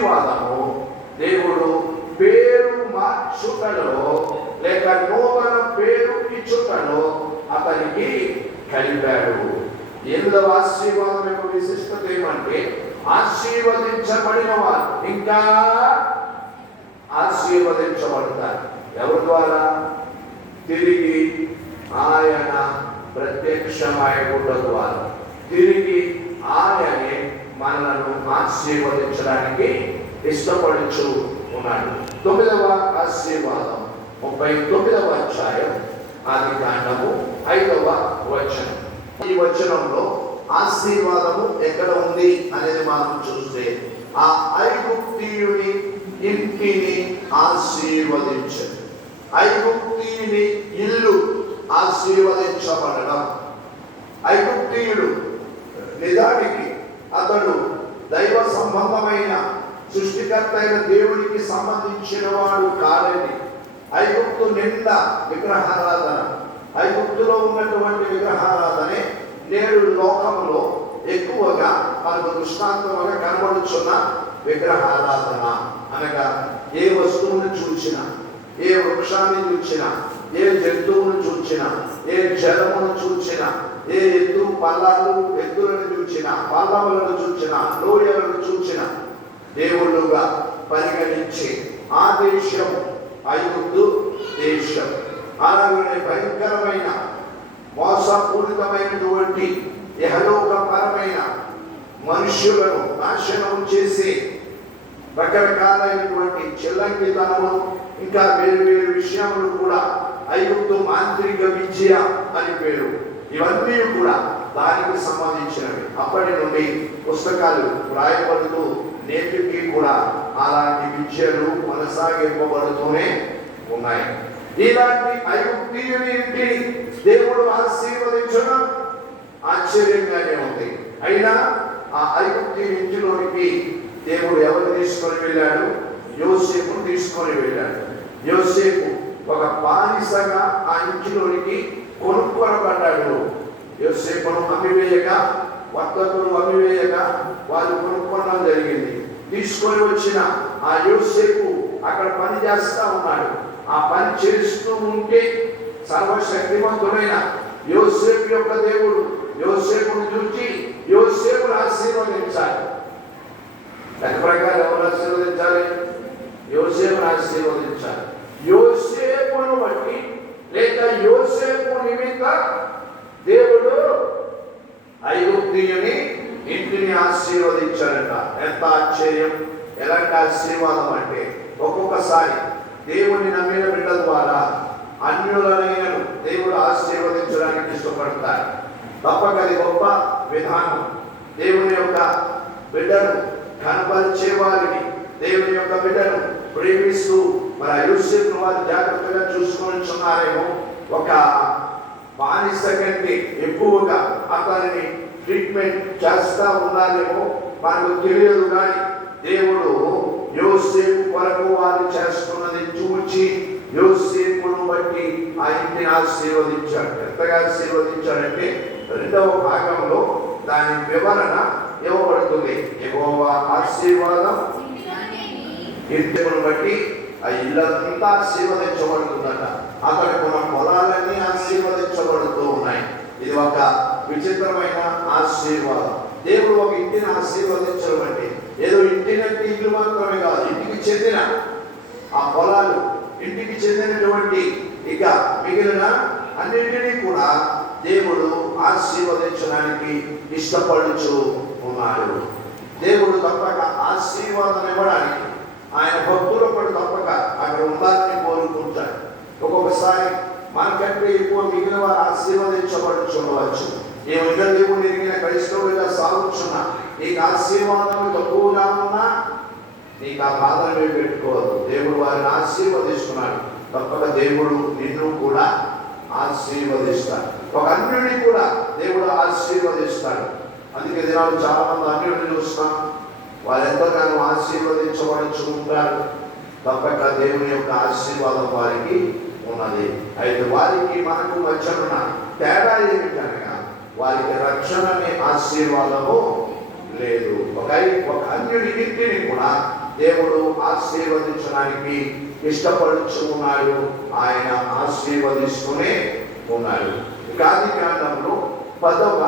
ఆశీర్వాదము దేవుడు పేరు మార్చుటలో లేక నూతన పేరు ఇచ్చుటలో అతనికి కలిపాడు. 8వ ఆశీర్వాదం యొక్క విశిష్టత ఏమంటే, ఆశీర్వదించబడిన వారు ఇంకా ఆశీర్వదించబడతారు. ఎవరి ద్వారా? తిరిగి ఆయన ప్రత్యక్షమయ్యుట ద్వారా. తిరిగి ఆయనే మనలను ఆశీర్వదించడానికి ఇష్టపడుచు ఉన్నాడు. 9వ ఆశీర్వాదం 39వ అధ్యాయం ఆదికాండము 5వ వచనం. ఈ వచనంలో ఆశీర్వాదము ఎక్కడ ఉంది అనేది మనం చూస్తే, ఆ ఐగుప్తీయుని ఇంటిని ఆశీర్వదించదు. ఐగుప్తీయుని ఇల్లు ఆశీర్వదించబడడం. ఐగుప్తీయుడు నిజానికి అతడు దైవ సంబంధమైన సృష్టికర్త అయిన దేవుడికి సంబంధించిన వాడు కాదని. ఐగుప్తు నిండా విగ్రహారాధన. ఐగుప్తులో ఉన్నటువంటి విగ్రహారాధనే నేడు లోకంలో ఎక్కువగా మనకు దృష్టాంతంగా కనబడుచున్న విగ్రహారాధన. అనగా ఏ వస్తువుని చూచినా, ఏ వృక్షాన్ని చూచినా, ఏ జంతువును చూచినా, ఏ జలమును చూచినా, ఏ ఎద్దు పల్లాలు ఎద్దులను చూచినా, పల్లవులను చూచినా, లోయలను చూచినా దేవుళ్ళుగా పరిగణించి ఆ దేశం ఐగుప్తు దేశం. అలాగే భయంకరమైన మోసపూరితమైనటువంటి యహలోకపరమైన మనుష్యులను నాశనం చేసి రకరకాలైనటువంటి చెల్లంకితనము ఇంకా వేరు వేరు విషయములు కూడా ఐగుప్తు మాంత్రిక విద్య అని పేరు. ఇవన్నీ కూడా దానికి సంబంధించినవి. అప్పటి నుండి పుస్తకాలు వ్రాయబడుతూ నేటికి కూడా అలాంటి విద్యలు కొనసాగింపబడుతూనే ఉన్నాయి. ఇలాంటి ఐగుప్తీయుని ఇంటిని దేవుడు ఆశీర్వదించడం ఆశ్చర్యంగానే ఉంది. అయినా ఆ ఐగుప్తీయుని ఇంటిలోనికి దేవుడు ఎవరు తీసుకొని వెళ్ళాడు? యోసేపును తీసుకొని వెళ్ళాడు. యోసేపు ఒక బానిసగా ఆ ఇంటిలోనికి కొనుక్కొనబడ్డాడు. యోసేపును అమ్మివేయగా, వర్తకులు అమ్మివేయగా వాళ్ళు కొనుక్కోవడం జరిగింది. తీసుకొని వచ్చిన ఆ యోసేపు అక్కడ పని చేస్తా ఉన్నాడు. ఆ పని చేస్తూ ఉంటే సర్వశక్తివంతుడైన యోసేపు యొక్క దేవుడు యోసేపును చూచి యోసేపును ఆశీర్వదించాలి. దాని ప్రకారం ఎవరు ఆశీర్వదించాలి? యోసేపును ఆశీర్వదించాలి. యోసేపును బట్టి లేక యోసేపు నిమిత్త దేవుడు ఐగుప్తీయుని ఇంటిని ఆశీర్వదించాడట. ఎంత ఆశ్చర్యం! ఎలాంటి ఆశీర్వాదం అంటే, ఒక్కొక్కసారి దేవుని నమ్మిన బిడ్డ ద్వారా అన్యులైన దేవుడు ఆశీర్వదించడానికి ఇష్టపడతాడు. తప్పక అది గొప్ప విధానం. దేవుని యొక్క బిడ్డను కనపరిచే వారిని, దేవుని యొక్క బిడ్డను ప్రేమిస్తూ మన యోసేపును వారు జాగ్రత్తగా చూసుకొనిచున్నారేమో. ఒక బానిస కంటే ఎక్కువగా అతనిని ట్రీట్మెంట్ చేస్తా ఉన్నారేమో మనకు తెలియదు. కానీ దేవుడు యోసేపు కొరకు వారు చేస్తున్నది చూచి యోసేపును బట్టి ఆ ఇంటిని ఆశీర్వదించాడు. ఎంతగా ఆశీర్వదించాడంటే 2వ భాగంలో దాని వివరణ ఇవ్వబడుతుంది. యెహోవా ఆశీర్వాదం ఇంటిని బట్టి ఆ ఇల్లంతా ఆశీర్వదించబడుతుందట. అక్కడ ఉన్న పొలాలన్నీ ఆశీర్వదించబడుతూ ఉన్నాయి. ఇది ఒక విచిత్రమైన ఆశీర్వాదం. దేవుడు ఒక ఇంటిని ఆశీర్వదించడం అంటే ఏదో ఇంటినంటే ఇల్లు మాత్రమే కాదు, ఇంటికి చెందిన ఆ పొలాలు, ఇంటికి చెందినటువంటి ఇక మిగిలిన అన్నింటినీ కూడా దేవుడు ఆశీర్వదించడానికి ఇష్టపడుచు ఉన్నాడు. దేవుడు తప్పక ఆశీర్వాదం ఇవ్వడానికి ఆయన భక్తులు కూడా తప్పక అక్కడ ఉండాలని కోరుకుంటాడు. ఒక్కొక్కసారి మనకంటే ఎక్కువ మిగిలిన వారు ఆశీర్వదించబడుచుండవచ్చు. ఈ విధంగా దేవుడు ఎరిగిన క్రైస్తవుడిగా సాగుతున్నా నీకు ఆశీర్వాదం తక్కువగా ఉన్నా నీకు ఆ బాధలు పెట్టుకోవద్దు. దేవుడు వారిని ఆశీర్వదిస్తున్నాడు. తప్పక దేవుడు నిన్ను కూడా ఆశీర్వదిస్తాడు. ఒక అన్యుడిని కూడా దేవుడు ఆశీర్వదిస్తాడు. అందుకే దినాలు చాలా మంది అన్యుడిని చూస్తాం. వారు ఎంతగానో ఆశీర్వదించబడుచుకుంటారు. తప్పక దేవుని యొక్క ఆశీర్వాదం వారికి ఉన్నది. అయితే వారికి మనకు మధ్యన తేడా ఏమిటనగా వారికి రక్షణ అనే ఆశీర్వాదము లేదు. ఒక అన్యుడి ఇంటిని కూడా దేవుడు ఆశీర్వదించడానికి ఇష్టపడుచు ఉన్నాడు. ఆయన ఆశీర్వదిస్తూనే ఉన్నాడు. ఆదికాండంలో 10వ